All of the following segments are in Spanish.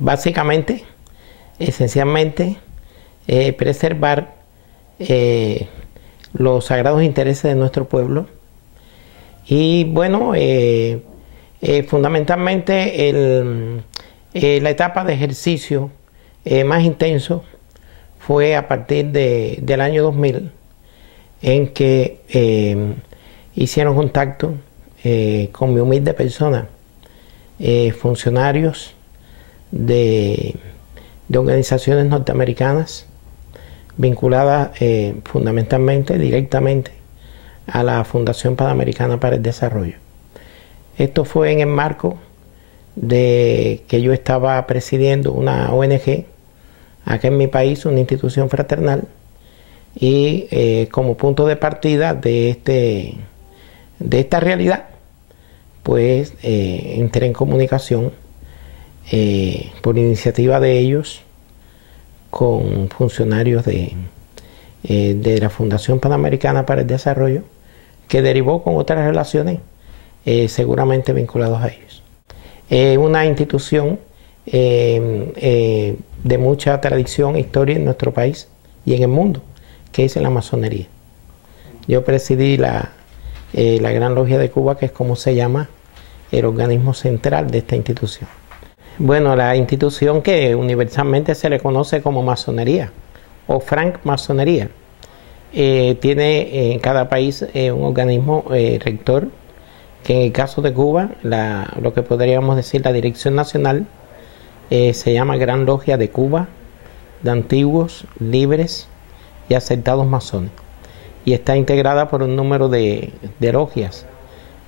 Básicamente, esencialmente, preservar los sagrados intereses de nuestro pueblo y fundamentalmente la etapa de ejercicio más intenso fue a partir del año 2000, en que hicieron contacto con mi humilde persona funcionarios de organizaciones norteamericanas vinculadas fundamentalmente, directamente a la Fundación Panamericana para el Desarrollo. Esto fue en el marco de que yo estaba presidiendo una ONG acá en mi país, una institución fraternal, y como punto de partida de esta realidad, pues entré en comunicación por iniciativa de ellos con funcionarios de la Fundación Panamericana para el Desarrollo, que derivó con otras relaciones seguramente vinculados a ellos. Una institución de mucha tradición e historia en nuestro país y en el mundo, que es la masonería. Yo presidí la Gran Logia de Cuba, que es como se llama el organismo central de esta institución. Bueno, la institución que universalmente se le conoce como masonería o francmasonería, tiene en cada país un organismo rector, que en el caso de Cuba, lo que podríamos decir la dirección nacional, se llama Gran Logia de Cuba, de antiguos, libres y aceptados masones, y está integrada por un número de logias,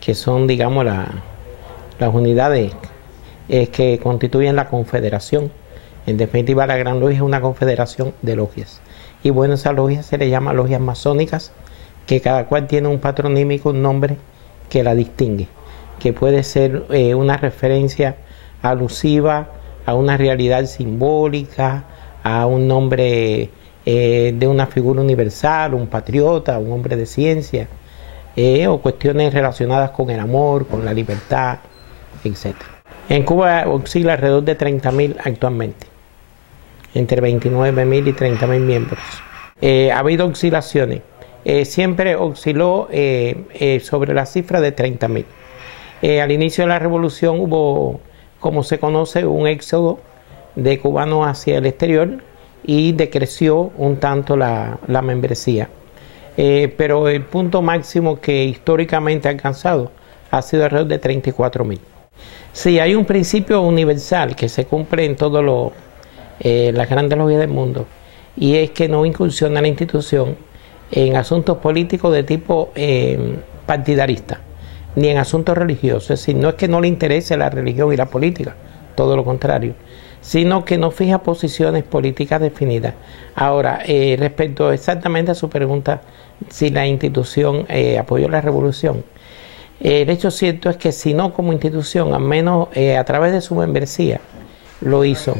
que son, digamos, las unidades que constituyen la confederación. En definitiva, la Gran Logia es una confederación de logias. Y bueno, esas logias se le llama logias masónicas, que cada cual tiene un patronímico, un nombre que la distingue, que puede ser una referencia alusiva a una realidad simbólica, a un nombre de una figura universal, un patriota, un hombre de ciencia, o cuestiones relacionadas con el amor, con la libertad, etc. En Cuba oscila alrededor de 30.000 actualmente, entre 29.000 y 30.000 miembros. Ha habido oscilaciones, siempre osciló sobre la cifra de 30.000. Al inicio de la revolución hubo, como se conoce, un éxodo de cubanos hacia el exterior y decreció un tanto la membresía. Pero el punto máximo que históricamente ha alcanzado ha sido alrededor de 34.000. Sí, hay un principio universal que se cumple en todas las grandes logias del mundo, y es que no incursiona la institución en asuntos políticos de tipo partidarista, ni en asuntos religiosos. Es decir, no es que no le interese la religión y la política, todo lo contrario, sino que no fija posiciones políticas definidas. Ahora, respecto exactamente a su pregunta, si la institución apoyó la revolución, el hecho cierto es que si no como institución, al menos a través de su membresía, lo hizo.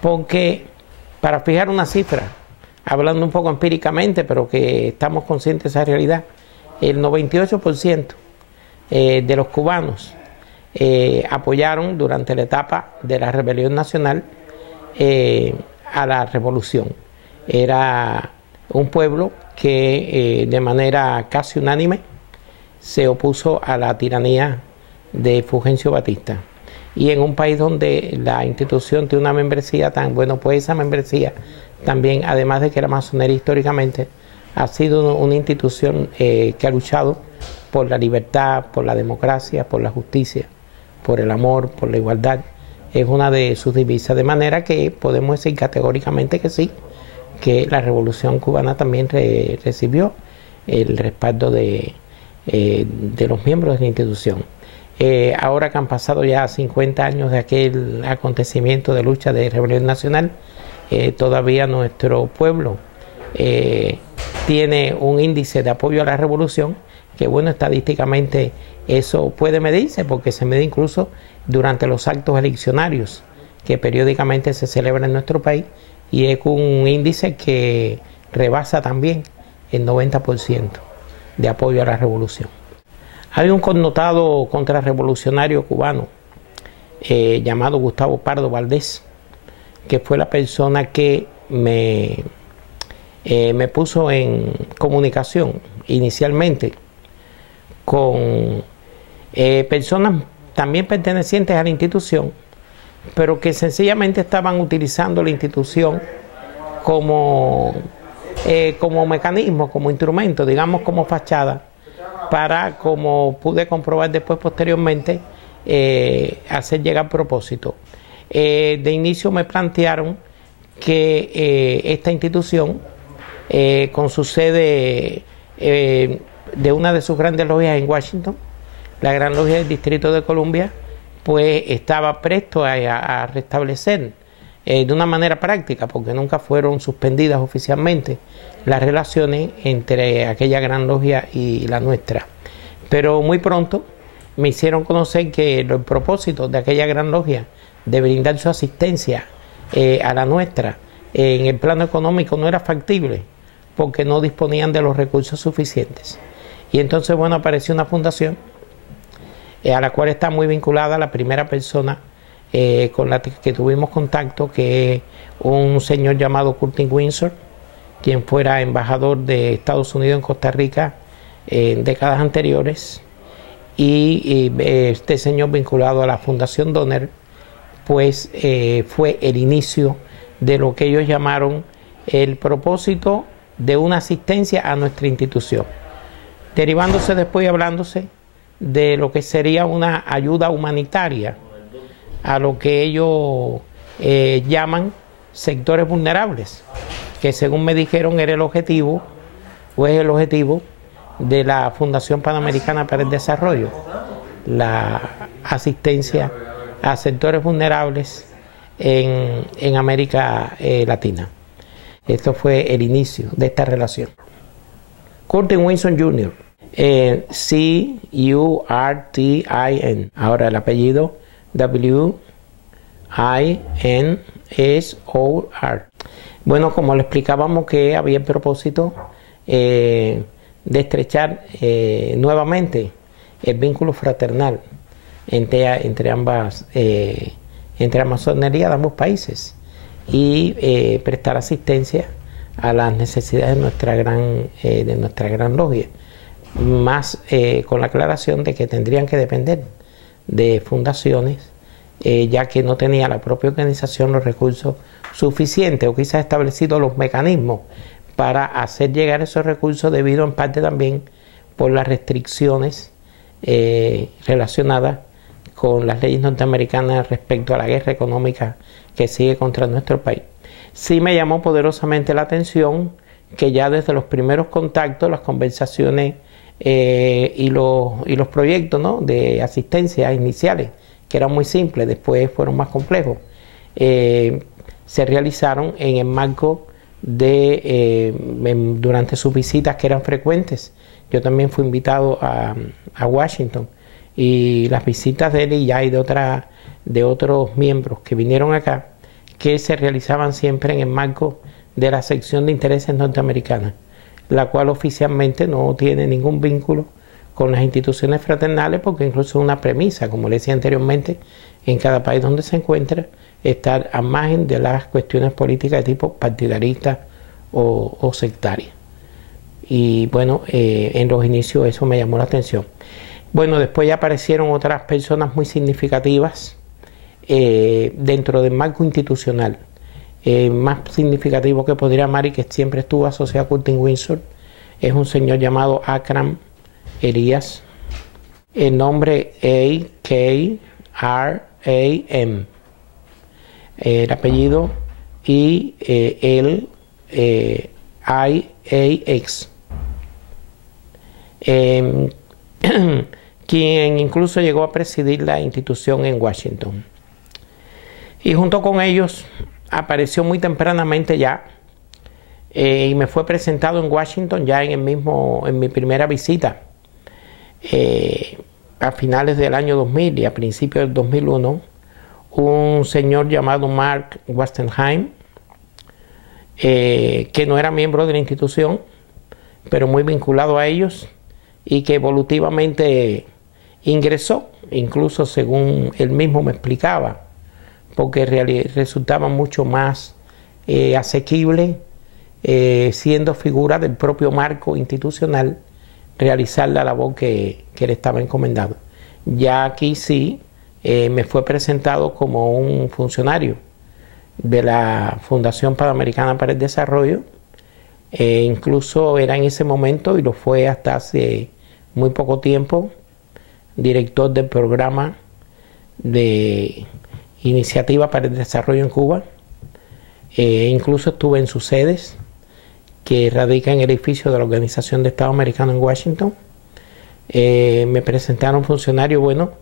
Porque, para fijar una cifra, hablando un poco empíricamente, pero que estamos conscientes de esa realidad, el 98% de los cubanos apoyaron durante la etapa de la rebelión nacional a la revolución. Era un pueblo que de manera casi unánime se opuso a la tiranía de Fulgencio Batista. Y en un país donde la institución tiene una membresía tan bueno, pues esa membresía también, además de que la masonería históricamente ha sido una institución que ha luchado por la libertad, por la democracia, por la justicia, por el amor, por la igualdad. Es una de sus divisas, de manera que podemos decir categóricamente que sí, que la revolución cubana también recibió el respaldo de los miembros de la institución. Ahora que han pasado ya 50 años de aquel acontecimiento de lucha de rebelión nacional, todavía nuestro pueblo tiene un índice de apoyo a la revolución que, bueno, estadísticamente eso puede medirse, porque se mide incluso durante los actos eleccionarios que periódicamente se celebran en nuestro país, y es un índice que rebasa también el 90% de apoyo a la revolución. Hay un connotado contrarrevolucionario cubano llamado Gustavo Pardo Valdés, que fue la persona que me puso en comunicación inicialmente con personas también pertenecientes a la institución, pero que sencillamente estaban utilizando la institución como mecanismo, como instrumento, digamos como fachada, para, como pude comprobar después posteriormente, hacer llegar propósito. De inicio me plantearon que esta institución, con su sede de una de sus grandes logias en Washington, la Gran Logia del Distrito de Columbia, pues estaba presto a restablecer de una manera práctica, porque nunca fueron suspendidas oficialmente las relaciones entre aquella Gran Logia y la nuestra. Pero muy pronto me hicieron conocer que el propósito de aquella Gran Logia de brindar su asistencia a la nuestra en el plano económico no era factible, porque no disponían de los recursos suficientes. Y entonces, bueno, apareció una fundación a la cual está muy vinculada la primera persona con la que tuvimos contacto, que es un señor llamado Curtin Windsor, quien fuera embajador de Estados Unidos en Costa Rica en décadas anteriores, y este señor vinculado a la Fundación Donner, pues fue el inicio de lo que ellos llamaron el propósito de una asistencia a nuestra institución, derivándose después y hablándose de lo que sería una ayuda humanitaria a lo que ellos llaman sectores vulnerables, que según me dijeron era el objetivo, o es el objetivo de la Fundación Panamericana para el Desarrollo, la asistencia a sectores vulnerables en América Latina. Esto fue el inicio de esta relación. Curtin Windsor Jr., C-U-R-T-I-N. Ahora el apellido W-I-N-S-O-R. Bueno, como le explicábamos, que había el propósito de estrechar nuevamente el vínculo fraternal entre ambas masonerías de ambos países, y prestar asistencia a las necesidades de nuestra gran logia, más con la aclaración de que tendrían que depender de fundaciones, ya que no tenía la propia organización los recursos suficientes, o quizás establecido los mecanismos para hacer llegar esos recursos, debido en parte también por las restricciones relacionadas con las leyes norteamericanas respecto a la guerra económica que sigue contra nuestro país. Sí me llamó poderosamente la atención que ya desde los primeros contactos, las conversaciones y los proyectos, ¿no?, de asistencia iniciales, que eran muy simples, después fueron más complejos, se realizaron en el marco de, durante sus visitas, que eran frecuentes. Yo también fui invitado a Washington, y las visitas de él y ya, y de otros miembros que vinieron acá, que se realizaban siempre en el marco de la sección de intereses norteamericanas, la cual oficialmente no tiene ningún vínculo con las instituciones fraternales, porque incluso es una premisa, como le decía anteriormente, en cada país donde se encuentra, estar a margen de las cuestiones políticas de tipo partidarista o sectaria. Y bueno, en los inicios eso me llamó la atención. Bueno, después ya aparecieron otras personas muy significativas dentro del marco institucional. Más significativo que podría llamar, y que siempre estuvo asociado a Curtin Windsor, es un señor llamado Akram Elias, el nombre A-K-R-A-M, el apellido I-A-X, quien incluso llegó a presidir la institución en Washington. Y junto con ellos apareció muy tempranamente ya, y me fue presentado en Washington ya en mi primera visita, a finales del año 2000 y a principios del 2001, un señor llamado Mark Wastenheim, que no era miembro de la institución, pero muy vinculado a ellos, y que evolutivamente ingresó, incluso según él mismo me explicaba, porque resultaba mucho más asequible, siendo figura del propio marco institucional, realizar la labor que le estaba encomendado. Ya aquí sí me fue presentado como un funcionario de la Fundación Panamericana para el Desarrollo, incluso era en ese momento, y lo fue hasta hace muy poco tiempo, director del programa de Iniciativa para el Desarrollo en Cuba. Incluso estuve en sus sedes, que radica en el edificio de la Organización de Estado Americano en Washington. Me presentaron funcionarios, bueno,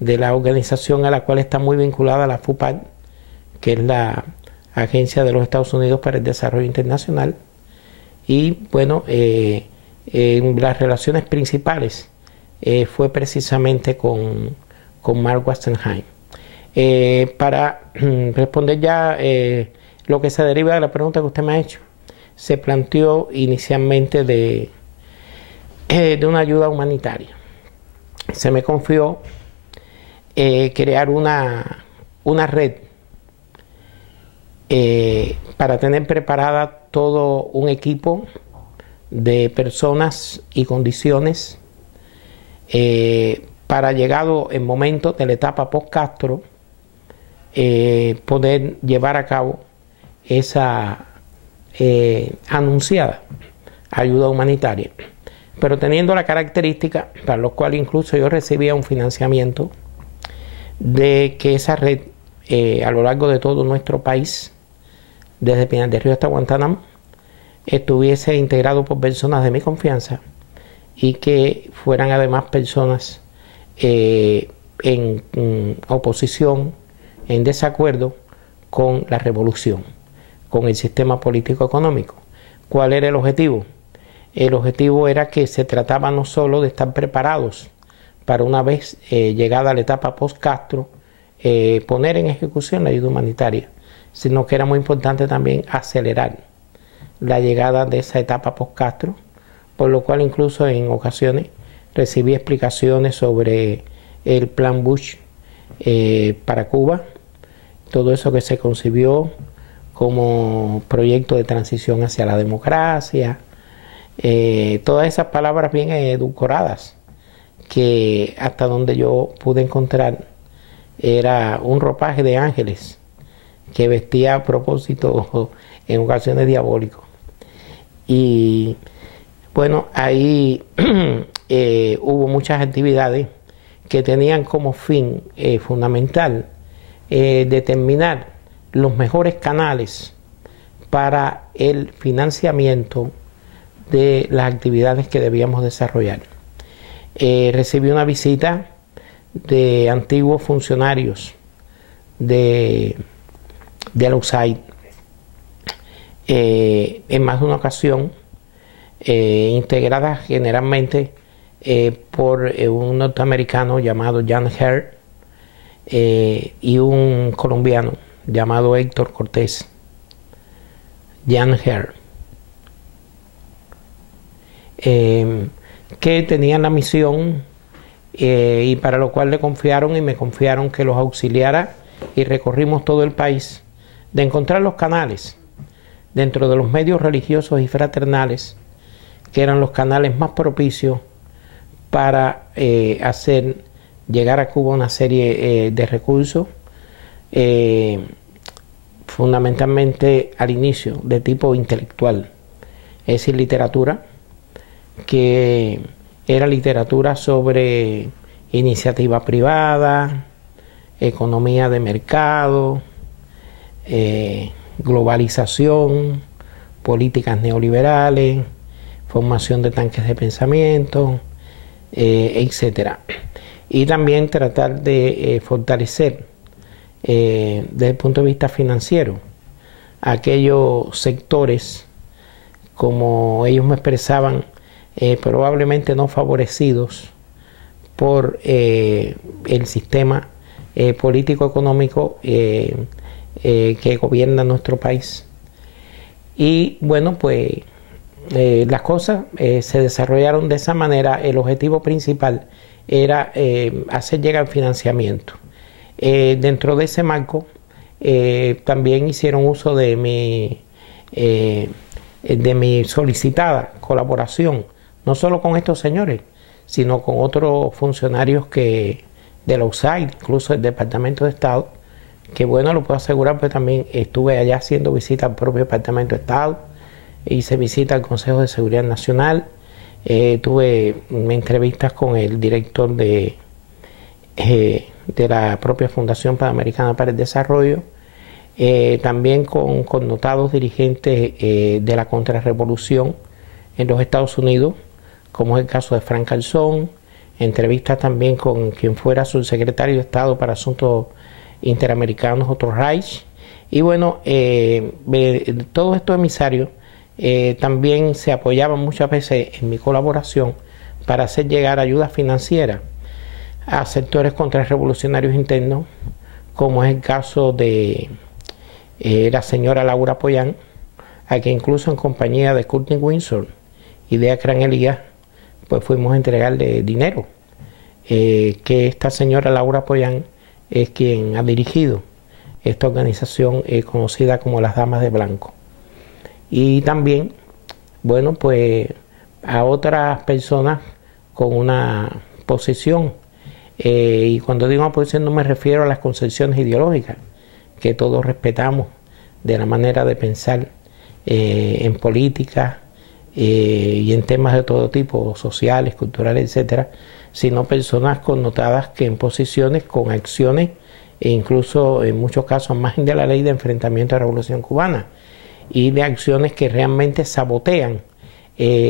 de la organización a la cual está muy vinculada la FUPAD, que es la Agencia de los Estados Unidos para el Desarrollo Internacional. Y bueno, las relaciones principales fue precisamente con Mark Wasserheim. Para responder ya lo que se deriva de la pregunta que usted me ha hecho, se planteó inicialmente de una ayuda humanitaria. Se me confió crear una red para tener preparada todo un equipo de personas y condiciones para, llegado el momento de la etapa post-Castro, poder llevar a cabo esa anunciada ayuda humanitaria, pero teniendo la característica, para lo cual incluso yo recibía un financiamiento, de que esa red a lo largo de todo nuestro país, desde Pinar del Río hasta Guantánamo, estuviese integrado por personas de mi confianza y que fueran además personas en oposición, en desacuerdo con la revolución, con el sistema político económico. ¿Cuál era el objetivo? El objetivo era que se trataba no solo de estar preparados para, una vez llegada la etapa post-Castro, poner en ejecución la ayuda humanitaria, sino que era muy importante también acelerar la llegada de esa etapa post-Castro, por lo cual incluso en ocasiones recibí explicaciones sobre el plan Bush para Cuba, todo eso que se concibió como proyecto de transición hacia la democracia, todas esas palabras bien edulcoradas, que hasta donde yo pude encontrar era un ropaje de ángeles que vestía a propósito en ocasiones diabólicos. Y bueno, ahí hubo muchas actividades que tenían como fin fundamental determinar los mejores canales para el financiamiento de las actividades que debíamos desarrollar. Recibí una visita de antiguos funcionarios de la USAID en más de una ocasión, integradas generalmente por un norteamericano llamado Jan Herr y un colombiano llamado Héctor Cortés. Jan Herr, que tenían la misión y para lo cual le confiaron y me confiaron que los auxiliara, y recorrimos todo el país, de encontrar los canales dentro de los medios religiosos y fraternales, que eran los canales más propicios para hacer llegar a Cuba una serie de recursos, fundamentalmente al inicio de tipo intelectual, es decir, literatura, que era literatura sobre iniciativa privada, economía de mercado, globalización, políticas neoliberales, formación de tanques de pensamiento, etc. Y también tratar de fortalecer desde el punto de vista financiero aquellos sectores, como ellos me expresaban, probablemente no favorecidos por el sistema político-económico que gobierna nuestro país. Y bueno, pues las cosas se desarrollaron de esa manera. El objetivo principal era hacer llegar financiamiento. Dentro de ese marco también hicieron uso de mi solicitada colaboración, no solo con estos señores, sino con otros funcionarios de la USAID, incluso del Departamento de Estado, que bueno, lo puedo asegurar, pues también estuve allá haciendo visita al propio Departamento de Estado, hice visita al Consejo de Seguridad Nacional, tuve entrevistas con el director de la propia Fundación Panamericana para el Desarrollo, también con connotados dirigentes de la contrarrevolución en los Estados Unidos, como es el caso de Frank Calzón, entrevistas también con quien fuera su secretario de Estado para Asuntos Interamericanos, Otto Reich, y bueno, todos estos emisarios también se apoyaban muchas veces en mi colaboración para hacer llegar ayuda financiera a sectores contrarrevolucionarios internos, como es el caso de la señora Laura Pollán, a quien incluso en compañía de Courtney Windsor y de Akran Elías, pues fuimos a entregarle dinero, que esta señora Laura Pollán es quien ha dirigido esta organización conocida como las Damas de Blanco. Y también, bueno, pues a otras personas con una posición, y cuando digo una posición no me refiero a las concepciones ideológicas, que todos respetamos de la manera de pensar en política y en temas de todo tipo, sociales, culturales, etcétera, sino personas connotadas que en posiciones con acciones e incluso en muchos casos margen de la ley de enfrentamiento a la Revolución Cubana y de acciones que realmente sabotean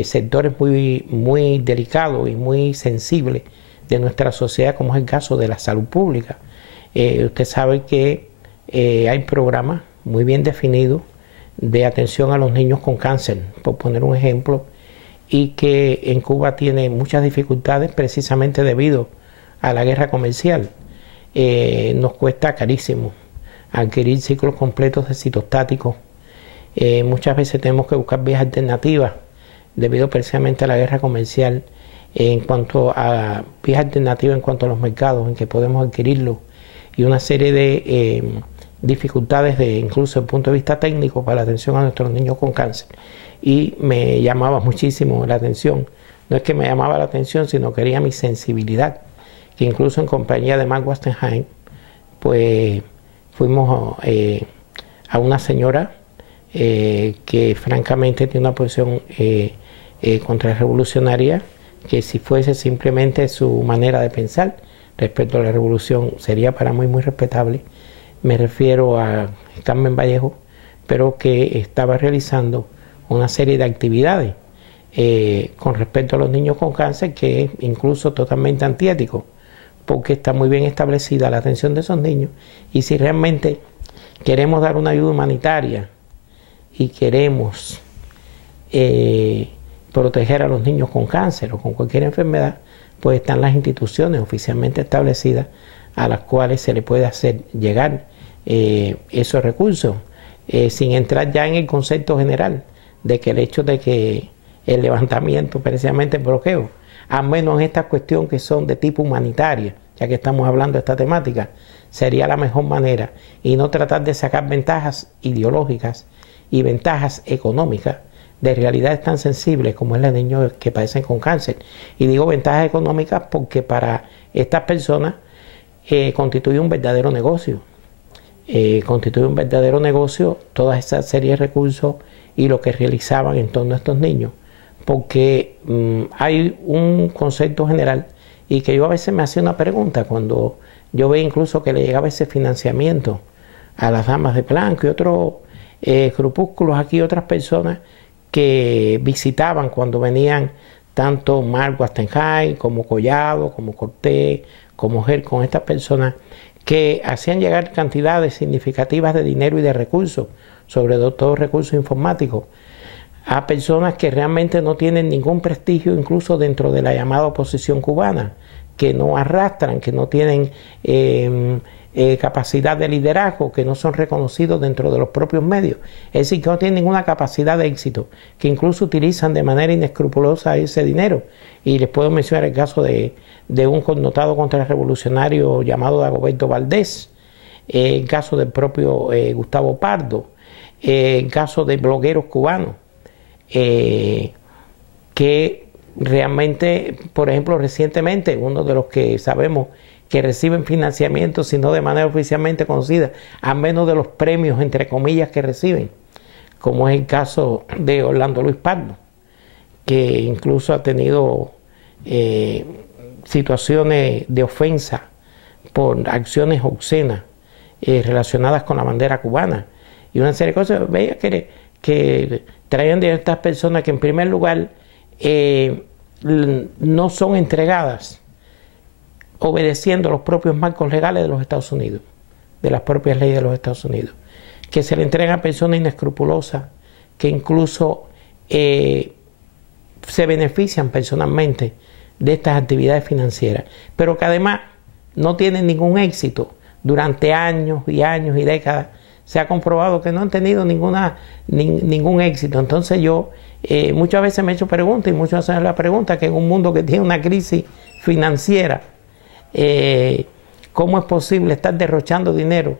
sectores muy delicados y muy sensibles de nuestra sociedad, como es el caso de la salud pública. Usted sabe que hay programas muy bien definidos de atención a los niños con cáncer, por poner un ejemplo, y que en Cuba tiene muchas dificultades precisamente debido a la guerra comercial. Nos cuesta carísimo adquirir ciclos completos de citostáticos. Muchas veces tenemos que buscar vías alternativas debido precisamente a la guerra comercial, en cuanto a vías alternativas en cuanto a los mercados en que podemos adquirirlo, y una serie de dificultades incluso desde el punto de vista técnico para la atención a nuestros niños con cáncer. Y me llamaba muchísimo la atención, no es que me llamaba la atención, sino quería mi sensibilidad, que incluso en compañía de Mark Wastenheim, pues fuimos a una señora que francamente tiene una posición contrarrevolucionaria, que si fuese simplemente su manera de pensar respecto a la revolución sería para mí muy respetable. Me refiero a Carmen Vallejo, pero que estaba realizando una serie de actividades con respecto a los niños con cáncer, que es incluso totalmente antiético, porque está muy bien establecida la atención de esos niños, y si realmente queremos dar una ayuda humanitaria y queremos proteger a los niños con cáncer o con cualquier enfermedad, pues están las instituciones oficialmente establecidas a las cuales se le puede hacer llegar esos recursos, sin entrar ya en el concepto general de que el hecho de que el levantamiento, precisamente el bloqueo, al menos en esta cuestión que son de tipo humanitaria, ya que estamos hablando de esta temática, sería la mejor manera, y no tratar de sacar ventajas ideológicas y ventajas económicas de realidades tan sensibles como es la de niños que padecen con cáncer. Y digo ventajas económicas porque para estas personas constituye un verdadero negocio. Constituye un verdadero negocio toda esa serie de recursos y lo que realizaban en torno a estos niños. Porque hay un concepto general, y que yo a veces me hacía una pregunta cuando yo veía incluso que le llegaba ese financiamiento a las Damas de Blanco y otros grupúsculos aquí, otras personas que visitaban cuando venían tanto Mark Wastenheim como Collado, como Cortés, como Ger, con estas personas que hacían llegar cantidades significativas de dinero y de recursos, sobre todo recursos informáticos, a personas que realmente no tienen ningún prestigio incluso dentro de la llamada oposición cubana, que no arrastran, que no tienen capacidad de liderazgo, que no son reconocidos dentro de los propios medios, es decir, que no tienen ninguna capacidad de éxito, que incluso utilizan de manera inescrupulosa ese dinero. Y les puedo mencionar el caso de un connotado contrarrevolucionario llamado Dagoberto Valdés, el caso del propio Gustavo Pardo, el caso de blogueros cubanos, que realmente, por ejemplo, recientemente, uno de los que sabemos que reciben financiamiento, sino de manera oficialmente conocida, a menos de los premios, entre comillas, que reciben, como es el caso de Orlando Luis Pardo, que incluso ha tenido situaciones de ofensa por acciones obscenas relacionadas con la bandera cubana y una serie de cosas. Veía que traían de estas personas que en primer lugar no son entregadas obedeciendo los propios marcos legales de los Estados Unidos, de las propias leyes de los Estados Unidos, que se le entregan a personas inescrupulosas, que incluso se benefician personalmente de estas actividades financieras, pero que además no tienen ningún éxito. Durante años y años y décadas se ha comprobado que no han tenido ningún éxito. Entonces yo muchas veces me he hecho preguntas, y muchas veces la pregunta, que en un mundo que tiene una crisis financiera, ¿cómo es posible estar derrochando dinero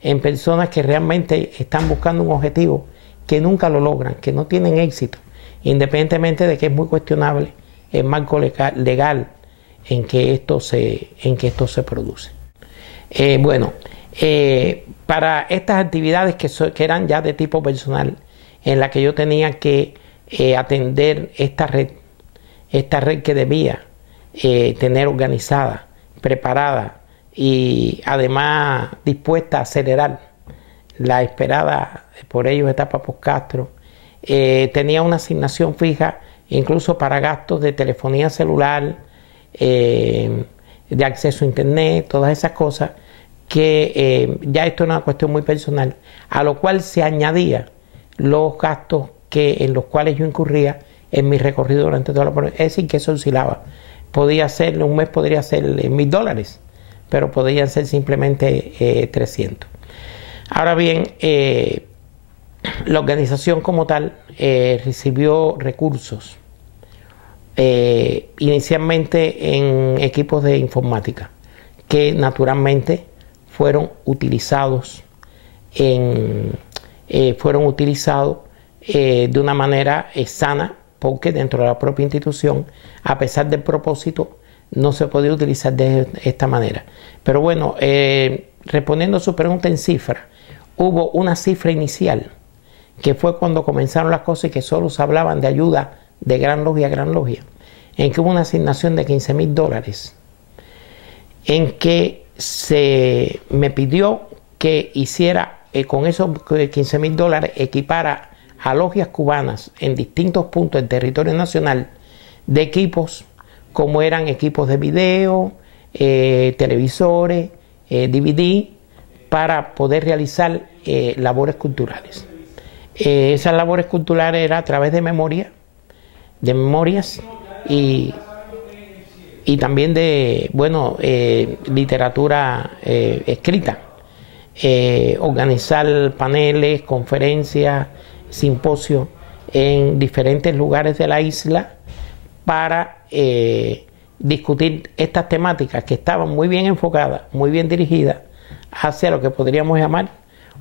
en personas que realmente están buscando un objetivo que nunca lo logran, que no tienen éxito, independientemente de que es muy cuestionable el marco legal en que esto se produce? Para estas actividades que eran ya de tipo personal, en la que yo tenía que atender esta red que debía tener organizada, preparada y además dispuesta a acelerar la esperada por ellos etapa post-Castro, tenía una asignación fija incluso para gastos de telefonía celular, de acceso a internet, todas esas cosas, que ya esto era una cuestión muy personal, a lo cual se añadía los gastos en los cuales yo incurría en mi recorrido durante toda la provincia. Es decir, que eso oscilaba. Podía ser, un mes podría ser $1,000, pero podían ser simplemente 300. Ahora bien, la organización como tal recibió recursos inicialmente en equipos de informática, que naturalmente fueron utilizados de una manera sana, porque dentro de la propia institución, a pesar del propósito, no se podía utilizar de esta manera. Pero bueno, respondiendo a su pregunta en cifra, hubo una cifra inicial, que fue cuando comenzaron las cosas y que solo se hablaban de ayuda de gran logia a gran logia, en que hubo una asignación de $15,000, en que se me pidió que hiciera con esos $15,000, equipara a logias cubanas en distintos puntos del territorio nacional de equipos, como eran equipos de video, televisores, DVD, para poder realizar labores culturales. Esas labores culturales eran a través de memorias y también de, literatura escrita. Organizar paneles, conferencias, simposios en diferentes lugares de la isla para discutir estas temáticas que estaban muy bien enfocadas, muy bien dirigidas hacia lo que podríamos llamar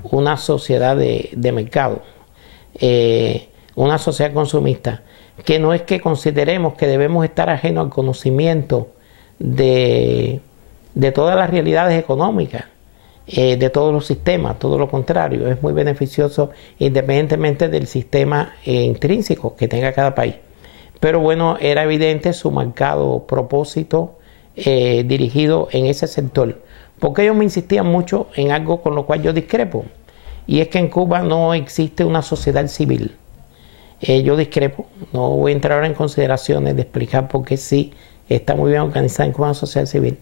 una sociedad de mercado, una sociedad consumista, que no es que consideremos que debemos estar ajenos al conocimiento de todas las realidades económicas, de todos los sistemas, todo lo contrario, es muy beneficioso independientemente del sistema intrínseco que tenga cada país. Pero bueno, era evidente su marcado propósito dirigido en ese sector, porque ellos me insistían mucho en algo con lo cual yo discrepo, y es que en Cuba no existe una sociedad civil. Yo discrepo, no voy a entrar ahora en consideraciones de explicar por qué sí está muy bien organizada en Cuba una sociedad civil.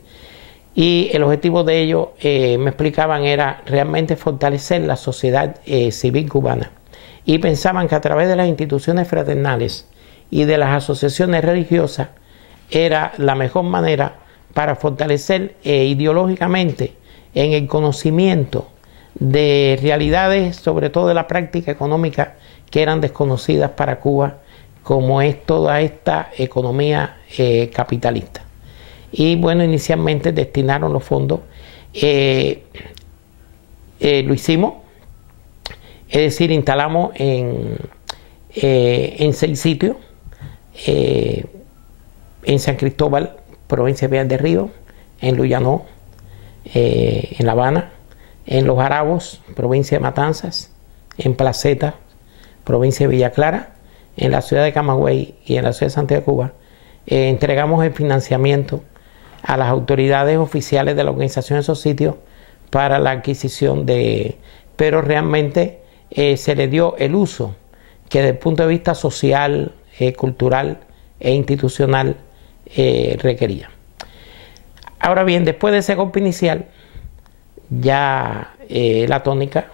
Y el objetivo de ello, me explicaban, era realmente fortalecer la sociedad civil cubana. Y pensaban que a través de las instituciones fraternales y de las asociaciones religiosas era la mejor manera para fortalecer ideológicamente en el conocimiento de realidades, sobre todo de la práctica económica, que eran desconocidas para Cuba, como es toda esta economía capitalista. Y bueno, inicialmente destinaron los fondos, lo hicimos, es decir, instalamos en 6 sitios, en San Cristóbal, provincia de Pinar del Río, en Luyanó, en La Habana, en Los Arabos, provincia de Matanzas, en Placeta, provincia de Villa Clara, en la ciudad de Camagüey y en la ciudad de Santiago de Cuba. Entregamos el financiamiento a las autoridades oficiales de la organización de esos sitios para la adquisición pero realmente se le dio el uso que desde el punto de vista social, cultural e institucional requería. Ahora bien, después de ese golpe inicial, ya la tónica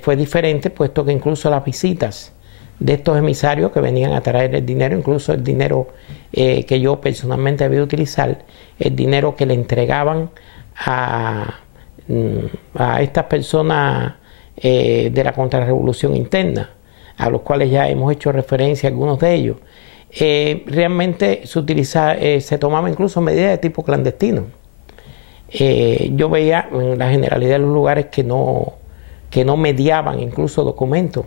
fue diferente, puesto que incluso las visitas de estos emisarios que venían a traer el dinero, incluso el dinero que yo personalmente debía utilizar, el dinero que le entregaban a estas personas de la contrarrevolución interna, a los cuales ya hemos hecho referencia a algunos de ellos, realmente se tomaban incluso medidas de tipo clandestino. Yo veía en la generalidad de los lugares que no mediaban incluso documentos.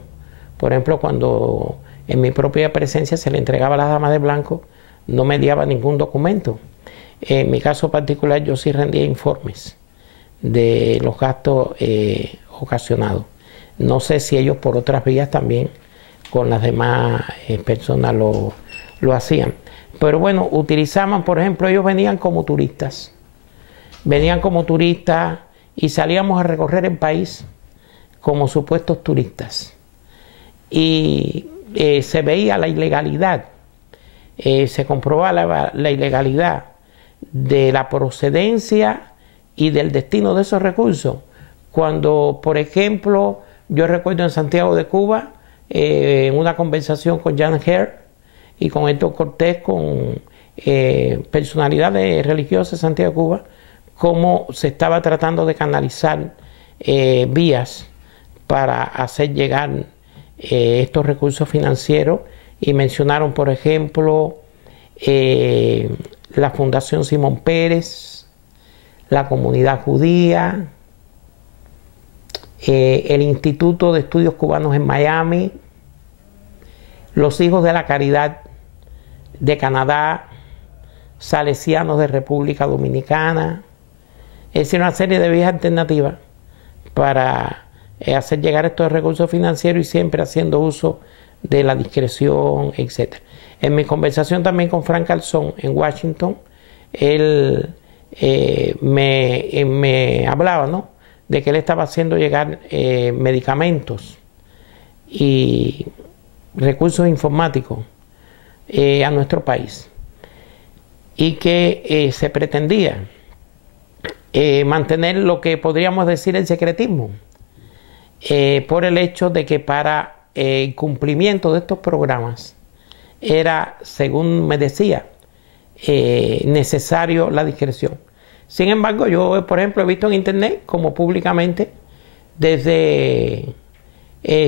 Por ejemplo, cuando en mi propia presencia se le entregaba a las damas de blanco, no mediaba ningún documento. En mi caso particular, yo sí rendía informes de los gastos ocasionados. No sé si ellos por otras vías también con las demás personas lo hacían. Pero bueno, utilizaban, por ejemplo, ellos venían como turistas. Venían como turistas y salíamos a recorrer el país como supuestos turistas. Y se veía la ilegalidad, se comprobaba la ilegalidad de la procedencia y del destino de esos recursos. Cuando, por ejemplo, yo recuerdo en Santiago de Cuba, en una conversación con Jan Hare y con Héctor Cortés, con personalidades religiosas de Santiago de Cuba, cómo se estaba tratando de canalizar vías para hacer llegar estos recursos financieros, y mencionaron, por ejemplo, la Fundación Simón Pérez, la Comunidad Judía, el Instituto de Estudios Cubanos en Miami, los Hijos de la Caridad de Canadá, Salesianos de República Dominicana, es decir, una serie de vías alternativas para hacer llegar estos recursos financieros, y siempre haciendo uso de la discreción, etc. En mi conversación también con Frank Calzón en Washington, él me hablaba, ¿no?, de que él estaba haciendo llegar medicamentos y recursos informáticos a nuestro país, y que se pretendía mantener lo que podríamos decir el secretismo, por el hecho de que para el cumplimiento de estos programas era, según me decía, necesario la discreción. Sin embargo, yo, por ejemplo, he visto en internet como públicamente, desde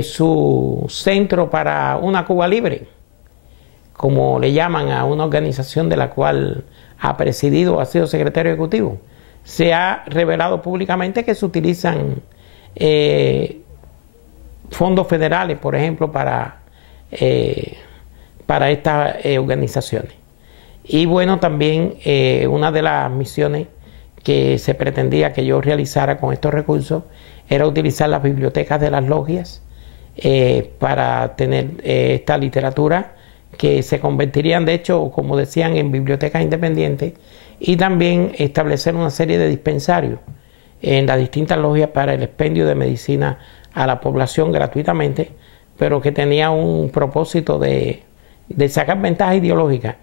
su centro para una Cuba libre, como le llaman a una organización de la cual ha presidido, ha sido secretario ejecutivo, se ha revelado públicamente que se utilizan fondos federales, por ejemplo, para estas organizaciones. Y bueno, también una de las misiones que se pretendía que yo realizara con estos recursos era utilizar las bibliotecas de las logias para tener esta literatura, que se convertirían, de hecho, como decían, en bibliotecas independientes, y también establecer una serie de dispensarios en las distintas logias para el expendio de medicina a la población gratuitamente, pero que tenía un propósito de sacar ventajas ideológicas,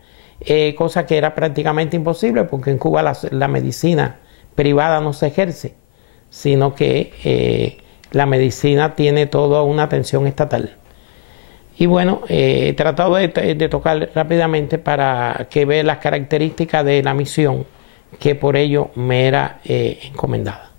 cosa que era prácticamente imposible, porque en Cuba la medicina privada no se ejerce, sino que la medicina tiene toda una atención estatal. Y bueno, he tratado de tocar rápidamente para que vea las características de la misión que por ello me era encomendada.